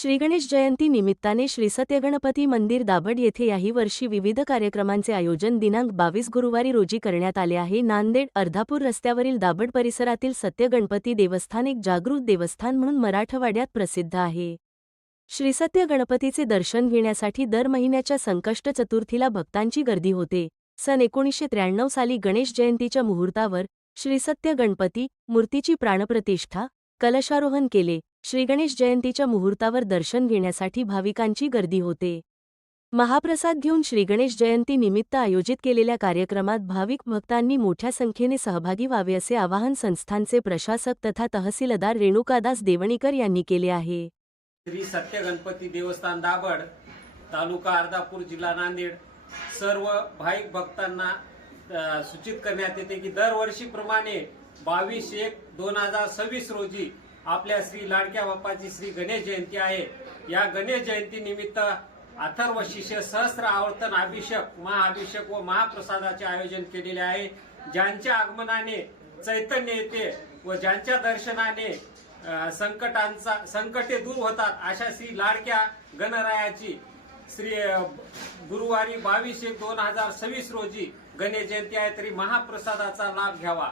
श्रीगणेश जयंती निमित्ताने श्री सत्यगणपती मंदिर दाभड येथे याही वर्षी विविध कार्यक्रमांचे आयोजन दिनांक बावीस गुरुवारी रोजी करण्यात आले आहे. नांदेड अर्धापूर रस्त्यावरील दाभड परिसरातील सत्यगणपती देवस्थान एक जागृत देवस्थान म्हणून मराठवाड्यात प्रसिद्ध आहे. श्री सत्य गणपतीचे दर्शन घेण्यासाठी दर महिन्याच्या संकष्ट चतुर्थीला भक्तांची गर्दी होते. सन एकोणीसशे त्र्याण्णव साली गणेश जयंतीच्या मुहूर्तावर श्रीसत्य गणपती मूर्तीची प्राणप्रतिष्ठा कलशारोहण केले. श्रीगणेश जयंतीच्या मुहूर्तावर दर्शन घेण्यासाठी भाविकांची गर्दी होते. महाप्रसाद घेऊन श्रीगणेश जयंती निमित्त आयोजित केलेल्या कार्यक्रमात भाविक भक्तांनी मोठ्या संख्येने सहभागी व्हावे असे आवाहन संस्थानचे प्रशासक तथा तहसीलदार रेणुकादास देवणीकर यांनी केले आहे. श्री सत्य गणपती देवस्थान दाभड तालुका अर्धापूर जिल्हा नांदेड. सर्व भाविक भक्तांना सूचित करण्यात येते की दरवर्षीप्रमाणे बावीस एक दोन हजार सव्वीस रोजी आपल्या श्री लाडक्या बाप्पाची श्री गणेश जयंती आहे. या गणेश जयंती निमित्त अथर्व शिष्य सहस्र आवर्तन अभिषेक महाअभिषेक व महाप्रसादाचे आयोजन केलेले आहे. ज्यांच्या आगमनाने चैतन्य येते व ज्यांच्या दर्शनाने संकटांचा संकटे दूर होतात अशा श्री लाडक्या गणरायाची श्री गुरुवारी बावीस एक दोन हजार सव्वीस रोजी गणेश जयंती आहे तरी महाप्रसादाचा लाभ घ्यावा.